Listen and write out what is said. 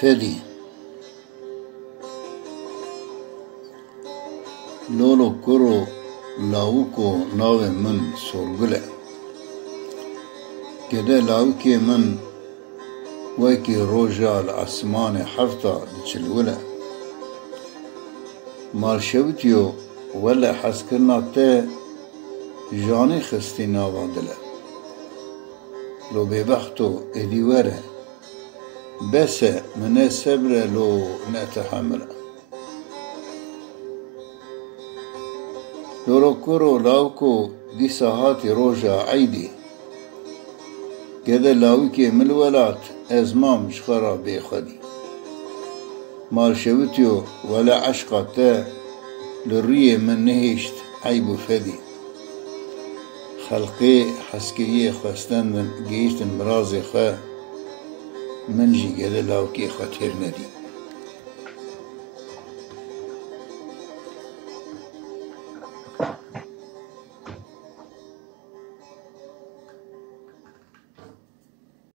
فدي لولو كرو لاوكو ناوي من سورغلا كده لاوكي من ويكي روجا الأسمان حفظة لتشلولا مال شوتيو ولا حسكرنا تا جاني خستينا وادلا لو ببختو اديوره بس من الصبر لو نتحمل لورو كورو لاوكو دي ساعاتي روجا عيدي كذا لاوكي من الولات ازمام مش خرا بيخدي مال شوتيو ولا عشقة للريه من نهيشت عيبو فدي خلقي حسكيه خستن جيشت مرازي خا منجي كذا لاوكي خطير ندي